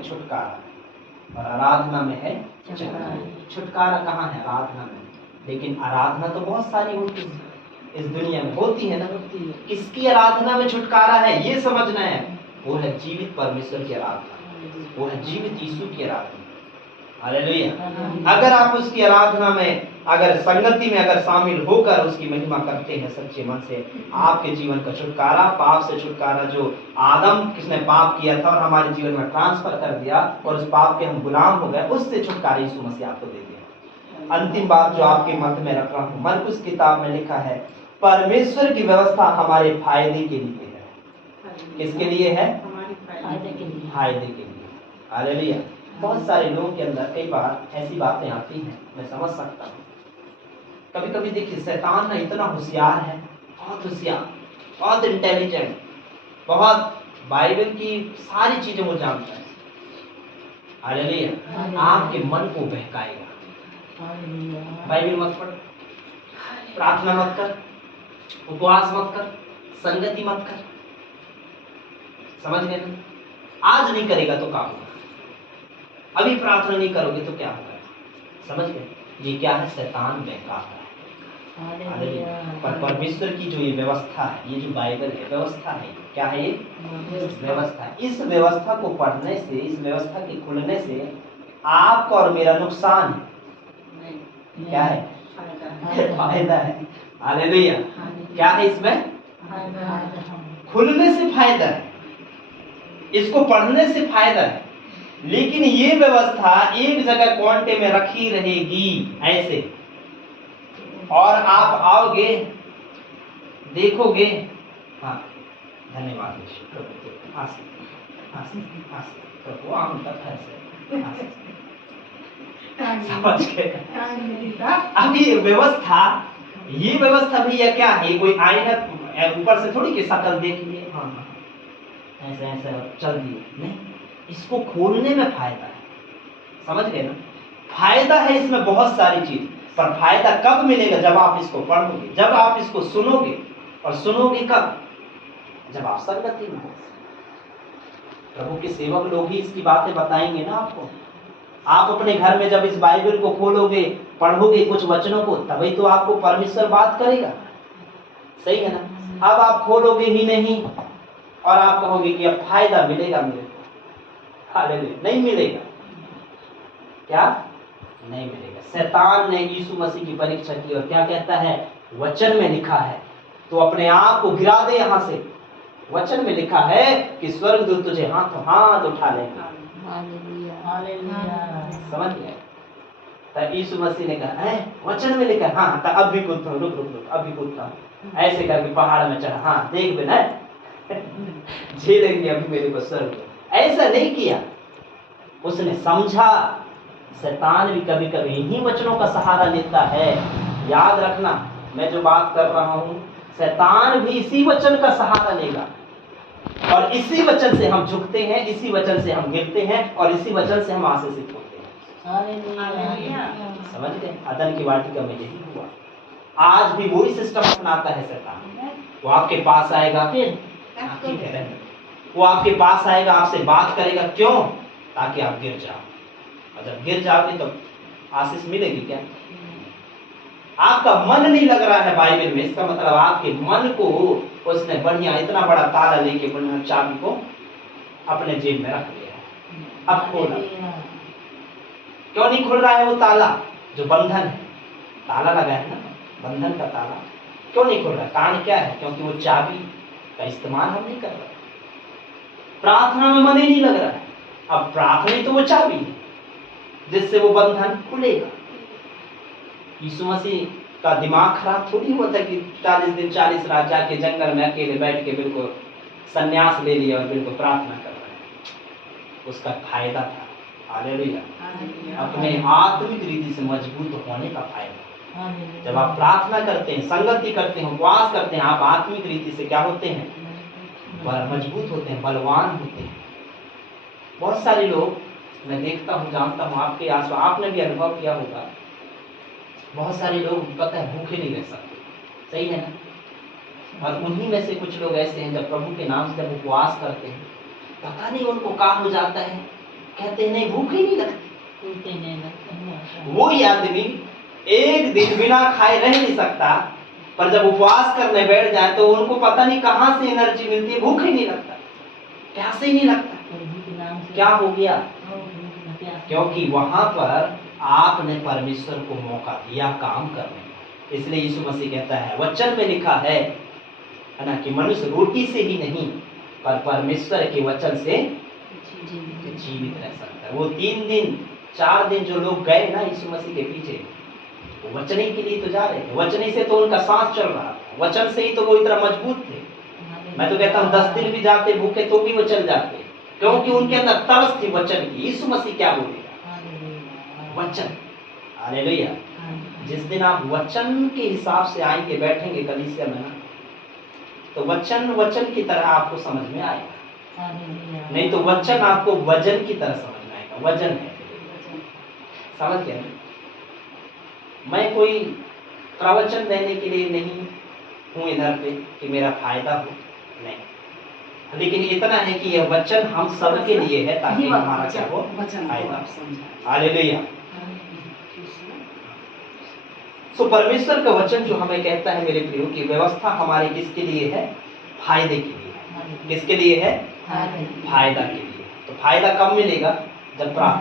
में छुटकारा और आराधना में है छुटकारा। कहाँ है? आराधना में। लेकिन आराधना तो बहुत सारी होती है इस दुनिया में, होती है ना। किसकी आराधना में छुटकारा है ये समझना है। वो है जीवित परमेश्वर की आराधना, वो है जीवित यीशु की आराधना। हालेलुया। अगर आप उसकी आराधना में, अगर संगति में अगर शामिल होकर उसकी महिमा करते हैं सच्चे मन से, आपके जीवन का छुटकारा, पाप से छुटकारा, जो आदम किसने पाप किया था और हमारे जीवन में ट्रांसफर कर दिया और उस पाप के हम गुलाम हो गए, उससे छुटकारा यीशु मसीह आपको दे दिया। अंतिम बात जो आपके मध्य में रख रहा हूं, मरकुस किताब में लिखा है, परमेश्वर की व्यवस्था हमारे फायदे के लिए है। किसके लिए है? फायदे के लिए। हालेलुया। बहुत सारे लोगों के अंदर कई बार ऐसी बातें आती हैं, मैं समझ सकता हूँ। कभी कभी देखिए, शैतान ना इतना होशियार है, बहुत होशियार, बहुत इंटेलिजेंट, बहुत बाइबल की सारी चीजें वो जानता है। हालेलुया। आपके मन को बहकाएगा। बाइबल मत पढ़, प्रार्थना मत कर, उपवास मत कर, संगति मत कर। समझ गए ना? आज नहीं करेगा तो क्या होगा? अभी प्रार्थना नहीं करोगे तो क्या होगा? समझ गए? ये क्या है? शैतान बहका है। पर परमेश्वर की जो ये व्यवस्था है, ये जो बाइबल है, व्यवस्था है, क्या है ये? व्यवस्था है। इस व्यवस्था को पढ़ने से, इस व्यवस्था के खुलने से आपका और मेरा नुकसान है? क्या है? फायदा है। हालेलुया। क्या है इसमें? खुलने से फायदा है, इसको पढ़ने से फायदा है। लेकिन ये व्यवस्था एक जगह क्वांटे में रखी रहेगी ऐसे, और आप आओगे, देखोगे। हाँ, धन्यवाद प्रभु, आम तक समझ गए? अब ये व्यवस्था भैया क्या है? कोई आईना ऊपर से थोड़ी कि शकल देख लिए, हाँ ऐसे ऐसे चल दिए, नहीं। इसको खोलने में फायदा है। समझ गए ना? फायदा है इसमें बहुत सारी चीज, पर फायदा कब मिलेगा? जब आप इसको पढ़ोगे, जब आप इसको सुनोगे। और सुनोगे कब? जब आप संगति में हो। प्रभु के सेवक लोग ही इसकी बातें बताएंगे ना आपको। आप अपने घर में जब इस बाइबल को खोलोगे, पढ़ोगे कुछ वचनों को, तभी तो आपको परमेश्वर बात करेगा। सही है ना? अब आप खोलोगे ही नहीं और आप कहोगे कि अब फायदा मिलेगा मेरे को। हालेलुया। नहीं मिलेगा। क्या? नहीं मिलेगा। शैतान ने यीशु मसीह की परीक्षा की और क्या कहता है? वचन में लिखा है, तो अपने आप को गिरा दे यहां से। वचन में लिखा है कि स्वर्गदूत तुझे हाथ उठा लेगा। समझ गए? तब यीशु मसीह ने कहा, है वचन में लिखा है, हाँ तब अब भी कूदता हूँ, रुक अब भी कूदता हूँ। ऐसे करके पहाड़ में चढ़ा, हाँ देख बिना झेलेंगे अभी मेरे को स्वर्ग। ऐसा नहीं किया, उसने समझा। शैतान भी कभी कभी इन्हीं वचनों का सहारा लेता है। याद रखना, मैं जो बात कर रहा हूं, शैतान भी इसी वचन का सहारा लेगा और इसी वचन से हम झुकते हैं, इसी वचन से हम गिरते हैं और इसी वचन से हम आशीषित होते हैं। समझ गए? अदन की वाटिका में यही हुआ। आज भी वही सिस्टम अपनाता है शैतान। वो आपके पास आएगा, वो आपके पास आएगा, आपसे बात करेगा। क्यों? ताकि आप गिर जाओ। और जब गिर जाओगे तो आशीष मिलेगी क्या? आपका मन नहीं लग रहा है बाइबल में, इसका मतलब आपके मन को उसने बढ़िया इतना बड़ा ताला लेके बढ़िया चाबी को अपने जेब में रख लिया। अब खोला, क्यों नहीं खुल रहा है वो ताला? जो बंधन है, ताला लगा है ना, बंधन का ताला क्यों नहीं खुल रहा? कारण क्या है? क्योंकि वो चाबी का इस्तेमाल हम नहीं कर रहे। प्रार्थना में मन ही नहीं लग रहा है। अब प्रार्थना तो वो चाबी है जिससे वो बंधन खुलेगा। यीशु मसीह का दिमाग खराब थोड़ी हुआ था कि 40 दिन 40 रात जाके जंगल में अकेले बैठ के बिल्कुल संन्यास ले लिया और बिल्कुल प्रार्थना कर रहा है। उसका फायदा था। हालेलुया। अपने आत्मिक रीति से मजबूत होने का फायदा। जब आप प्रार्थना करते हैं, संगति करते हैं, उपवास करते हैं, आप आत्मिक रीति से क्या होते हैं? मजबूत होते हैं, बलवान होते हैं। बहुत सारे लोग मैं देखता हूँ, जानता हूँ, आपके आस आपने भी अनुभव किया होगा। बहुत सारे लोग पता है भूखे नहीं रह सकते। सही है ना? और उन्हीं में से कुछ लोग ऐसे हैं, जब प्रभु के नाम से जब उपवास करते हैं, पता नहीं उनको क्या हो जाता है, कहते हैं नहीं, भूख ही नहीं लगती। भूखे नहीं लगते। वही आदमी एक दिन बिना खाए रह नहीं सकता, पर जब उपवास करने बैठ जाए तो उनको पता नहीं कहां से एनर्जी मिलती है, भूख ही नहीं लगता, प्यास ही नहीं लगता। प्रभु के नाम से क्या हो गया? प्यास। क्योंकि वहां पर आपने परमेश्वर को मौका दिया काम करने का। इसलिए यीशु मसीह कहता है, वचन में लिखा है ना, कि मनुष्य रोटी से ही नहीं पर परमेश्वर के वचन से जीवित रह सकता है। वो 3 दिन 4 दिन जो लोग गए ना यीशु मसीह के पीछे, वो वचन के लिए तो जा रहे थे, वचन ही से तो उनका सांस चल रहा था, वचन से ही तो वो इतना मजबूत थे। मैं तो कहता हूँ 10 दिन भी जाते भूखे तो भी वो चल जाते, क्योंकि उनके अंदर तरस थी वचन की। यीशु मसीह क्या बोलेगा? वचन। हालेलुया। जिस दिन आप वचन के हिसाब से आएंगे, बैठेंगे कलीसिया में ना, तो वचन की तरह आपको समझ में आएगा। नहीं तो वचन आपको वजन की तरह समझ में आएगा। वजन है, समझ गए? मैं कोई प्रवचन देने के लिए नहीं हूं इधर पे कि मेरा फायदा हो, नहीं, लेकिन इतना है कि यह वचन हम सब के लिए है ताकि हमारा क्या हो, फायदा। हालेलुया। तो परमेश्वर का वचन जो हमें कहता है मेरे प्रियो की व्यवस्था हमारे किसके लिए है? फायदे के लिए है। किसके लिए है? फायदा के लिए। तो फायदा कब मिलेगा? जब प्रार्थना